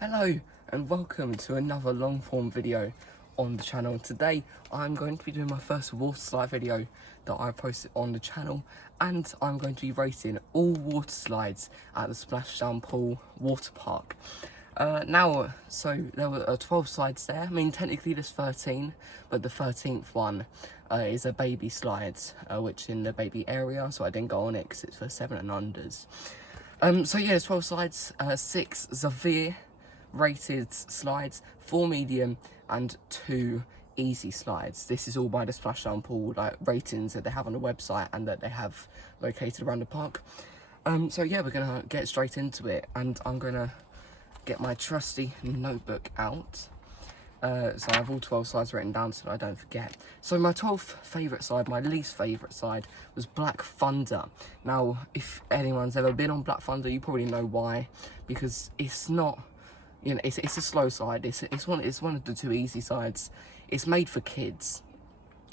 Hello and welcome to another long form video on the channel. Today I'm going to be doing my first water slide video that I posted on the channel, and I'm going to be rating all water slides at the Splashdown Poole water park. So there were 12 slides there. I mean, technically there's 13, but the 13th one is a baby slide, which in the baby area, so I didn't go on it because it's for 7 and unders. So yeah, 12 slides, 6 severe rated slides, 4 medium and 2 easy slides. This is all by the Splashdown Poole ratings that they have on the website and that they have located around the park. So yeah, we're gonna get straight into it, and I'm gonna get my trusty notebook out. So I have all 12 slides written down so that I don't forget. So my 12th favourite slide, my least favourite slide, was Black Thunder. Now, if anyone's ever been on Black Thunder, you probably know why, because it's not, you know, it's a slow slide. It's one of the 2 easy slides. It's made for kids,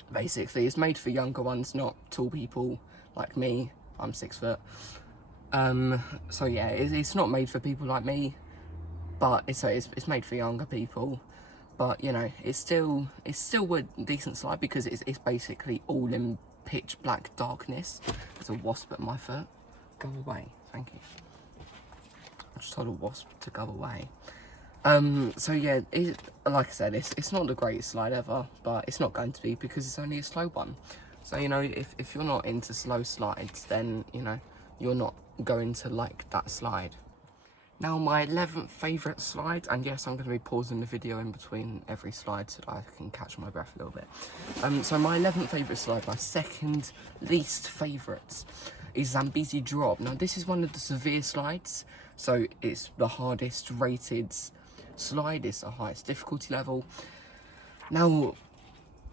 basically. It's made for younger ones, not tall people like me. I'm 6 foot. So yeah, it's not made for people like me, but it's made for younger people. But you know, it's still a decent slide because it's basically all in pitch black darkness. There's a wasp at my foot. Go away, thank you. I just told a wasp to go away. So yeah, like I said, it's not the greatest slide ever, but it's not going to be because it's only a slow one. So you know, if you're not into slow slides, then you know you're not going to like that slide. Now my 11th favourite slide, and yes, I'm going to be pausing the video in between every slide so that I can catch my breath a little bit. So my 11th favourite slide, my second least favourite, is Zambezi Drop. Now this is one of the severe slides, so it's the hardest rated slide, it's the highest difficulty level. Now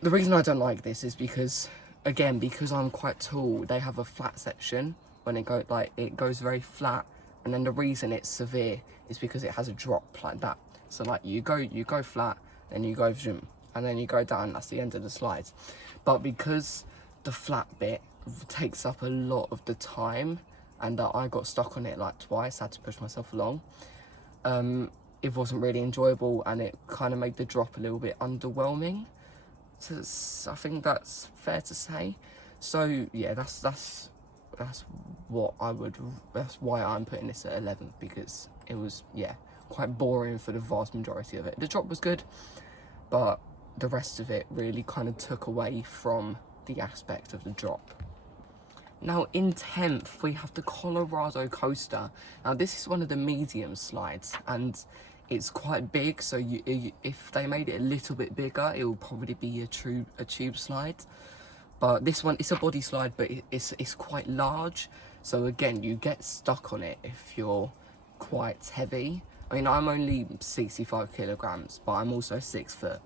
the reason I don't like this is because, again, because I'm quite tall, they have a flat section when it goes very flat. And then the reason it's severe is because it has a drop like that. So like you go flat, then you go zoom, and then you go down. That's the end of the slide. But because the flat bit takes up a lot of the time, and I got stuck on it like twice, had to push myself along. It wasn't really enjoyable, and it kind of made the drop a little bit underwhelming. So I think that's fair to say. So yeah, that's why I'm putting this at 11th, because it was, yeah, quite boring for the vast majority of it. The drop was good, but the rest of it really kind of took away from the aspect of the drop. Now in 10th we have the Colorado Coaster. Now this is one of the medium slides, and it's quite big, so if they made it a little bit bigger, it will probably be a tube slide. But this one, it's a body slide, but it's quite large. So again, you get stuck on it if you're quite heavy. I mean, I'm only 65 kilograms, but I'm also 6 foot.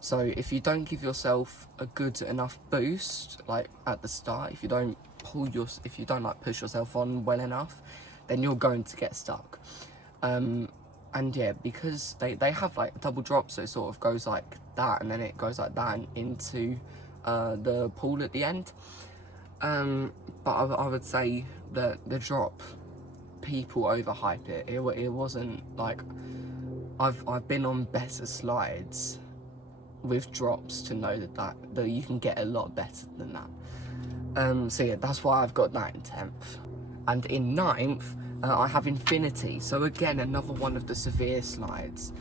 So if you don't give yourself a good enough boost, like at the start, if you don't like push yourself on well enough, then you're going to get stuck. And yeah, because they have like double drops, so it sort of goes like that, and then it goes like that into the pool at the end. But I would say that the drop, people overhype it. It wasn't like, I've been on better slides with drops to know that you can get a lot better than that. So yeah, that's why I've got that in 10th. And in 9th, I have Infinity. So again, another one of the severe slides.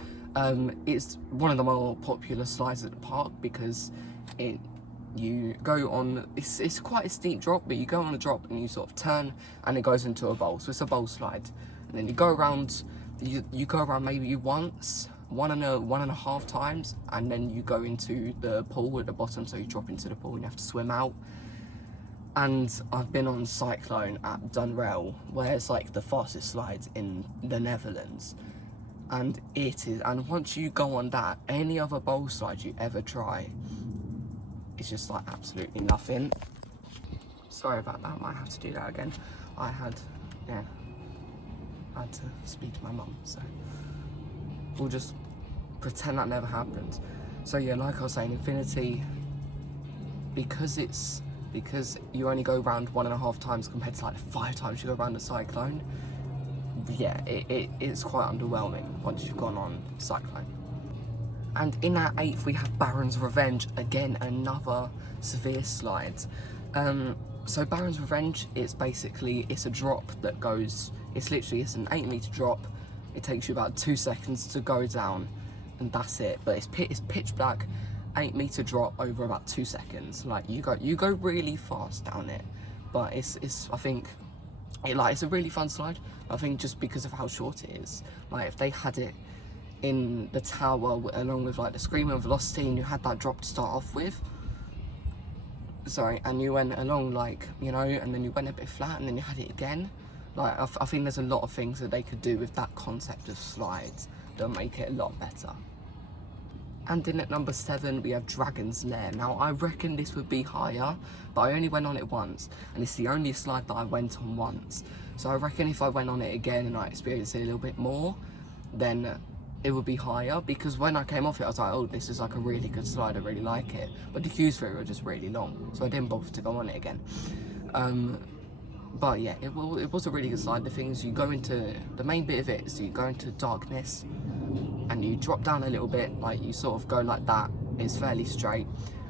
It's one of the more popular slides at the park because you go on, it's quite a steep drop, but you go on a drop and you sort of turn and it goes into a bowl. So it's a bowl slide. And then you go around, you go around maybe once, one and a half times, and then you go into the pool at the bottom. So you drop into the pool and you have to swim out. And I've been on Cyclone at Dunrail, where it's like the fastest slide in the Netherlands. And and once you go on that, any other bowl slide you ever try, it's just like absolutely nothing. Sorry about that, I might have to do that again. I had to speak to my mum, so we'll just pretend that never happened. So yeah, like I was saying, Infinity, because you only go around 1.5 times compared to like 5 times you go around the Cyclone, yeah, it's quite underwhelming once you've gone on Cyclone. And in our 8th we have Baron's Revenge, again another severe slide. So Baron's Revenge, it's a drop that goes, it's an 8-metre drop. It takes you about 2 seconds to go down, and that's it. But it's pitch black, 8-metre drop over about 2 seconds. Like you go really fast down it, but I think it's a really fun slide. I think just because of how short it is. Like if they had it in the tower along with like the Screamer and Velocity, and you had that drop to start off with, and you went along, like, you know, and then you went a bit flat and then you had it again, like I think there's a lot of things that they could do with that concept of slides that make it a lot better. And in at number 7 we have Dragon's Lair. Now I reckon this would be higher, but I only went on it once, and it's the only slide that I went on once. So I reckon if I went on it again and I experienced it a little bit more, then it would be higher, because when I came off it I was like, oh, this is like a really good slide, I really like it. But the queues for it were just really long, so I didn't bother to go on it again. But yeah, it was a really good slide. The thing is, you go into, the main bit of it is you go into darkness and you drop down a little bit, like you sort of go like that, it's fairly straight,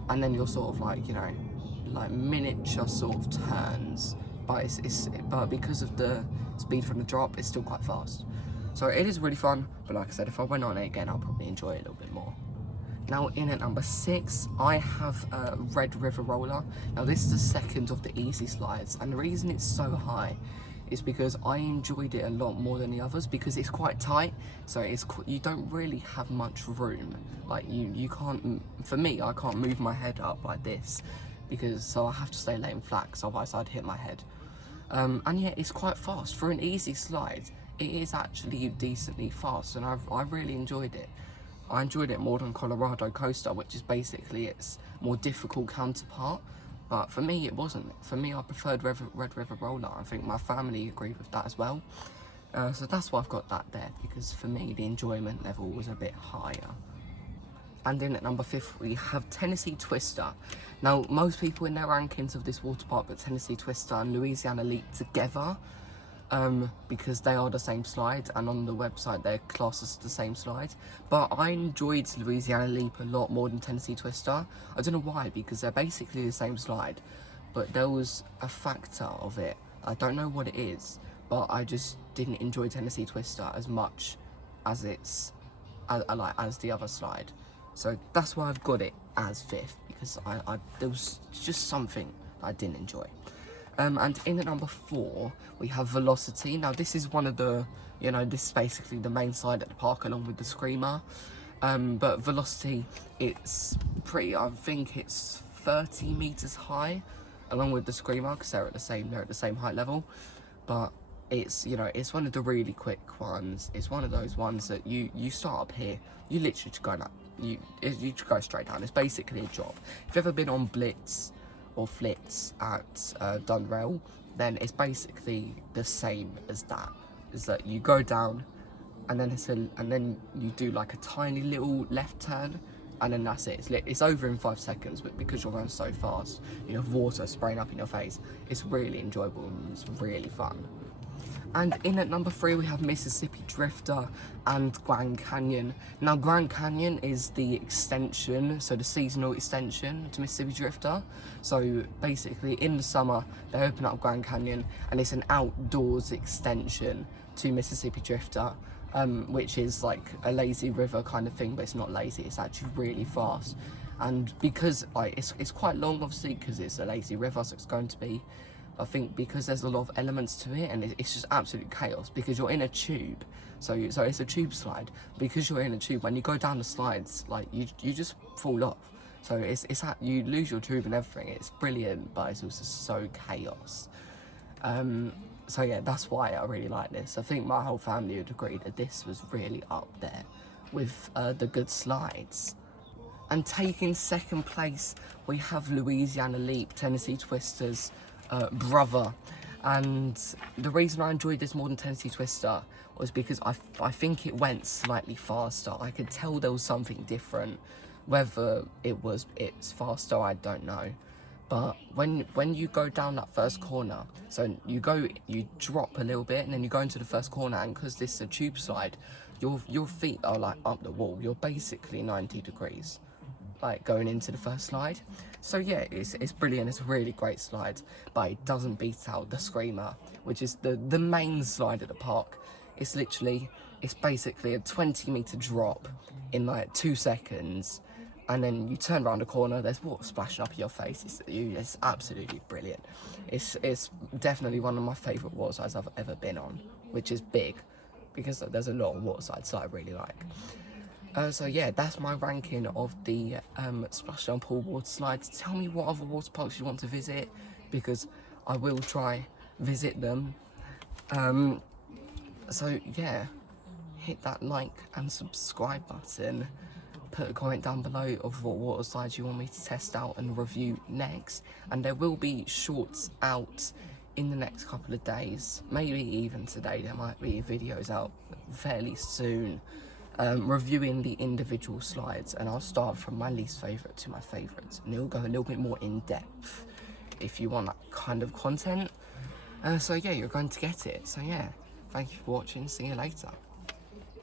and then you're sort of like, you know, like miniature sort of turns, but but because of the speed from the drop, it's still quite fast. So it is really fun, but like I said, if I went on it again, I'll probably enjoy it a little bit more. Now in at number 6, I have Red River Roller. Now this is the second of the easy slides, and the reason it's so high is because I enjoyed it a lot more than the others, because it's quite tight, so you don't really have much room. Like you can't, for me, I can't move my head up like this, so I have to stay laying flat, because otherwise I'd hit my head. And yeah, it's quite fast. For an easy slide, it is actually decently fast, and I really enjoyed it. I enjoyed it more than Colorado Coaster, which is basically its more difficult counterpart. But for me, it wasn't. For me, I preferred Red River Roller. I think my family agreed with that as well. So that's why I've got that there, because for me, the enjoyment level was a bit higher. And in at number 5, we have Tennessee Twister. Now, most people in their rankings of this water park put Tennessee Twister and Louisiana Leap together, because they are the same slide, and on the website they're classed as the same slide. But I enjoyed Louisiana Leap a lot more than Tennessee Twister. I don't know why, because they're basically the same slide, but there was a factor of it, I don't know what it is, but I just didn't enjoy Tennessee Twister as much as as the other slide. So that's why I've got it as 5th, because there was just something that I didn't enjoy. And in at number 4, we have Velocity. Now this is one of the, you know, this is basically the main slide at the park along with the Screamer. But Velocity, it's pretty, I think it's 30 meters high along with the Screamer, because they're at the same height level. But it's, you know, it's one of the really quick ones. It's one of those ones that you start up here, you literally just go up, you go straight down. It's basically a drop. If you've ever been on Blitz or Flitz at Dunrail, then it's basically the same as that. Is that you go down, and then you do like a tiny little left turn, and then that's it. It's over in 5 seconds, but because you're going so fast, you have water spraying up in your face. It's really enjoyable and it's really fun. And in at number 3, we have Mississippi Drifter and Grand Canyon. Now Grand Canyon is the extension, so the seasonal extension to Mississippi Drifter. So basically in the summer they open up Grand Canyon, and it's an outdoors extension to Mississippi Drifter, which is like a lazy river kind of thing, but it's not lazy, it's actually really fast. And because like it's quite long, obviously, because it's a lazy river, so it's going to be, I think, because there's a lot of elements to it, and it's just absolute chaos, because you're in a tube, so it's a tube slide. Because you're in a tube, when you go down the slides, like you just fall off. So you lose your tube and everything. It's brilliant, but it's also so chaos. So yeah, that's why I really like this. I think my whole family would agree that this was really up there with the good slides. And taking 2nd place, we have Louisiana Leap, Tennessee Twister's brother. And the reason I enjoyed this more than Tennessee Twister was because I think it went slightly faster. I could tell there was something different. Whether it's faster, I don't know. But when you go down that first corner, so you drop a little bit and then you go into the first corner, and because this is a tube slide, your feet are like up the wall. You're basically 90 degrees, like going into the first slide. So yeah, it's brilliant. It's a really great slide, but it doesn't beat out the Screamer, which is the main slide at the park. It's basically a 20-meter drop in like 2 seconds, and then you turn around the corner, there's water splashing up in your face. It's absolutely brilliant. It's definitely one of my favourite water slides I've ever been on, which is big, because there's a lot of water slides that I really like. So yeah, that's my ranking of the Splashdown Poole water slides. Tell me what other water parks you want to visit, because I will try visit them. So yeah, hit that like and subscribe button. Put a comment down below of what water slides you want me to test out and review next, and there will be shorts out in the next couple of days, maybe even today. There might be videos out fairly soon, reviewing the individual slides, and I'll start from my least favourite to my favourites, and it'll go a little bit more in depth if you want that kind of content. So yeah, you're going to get it. So yeah, thank you for watching, see you later.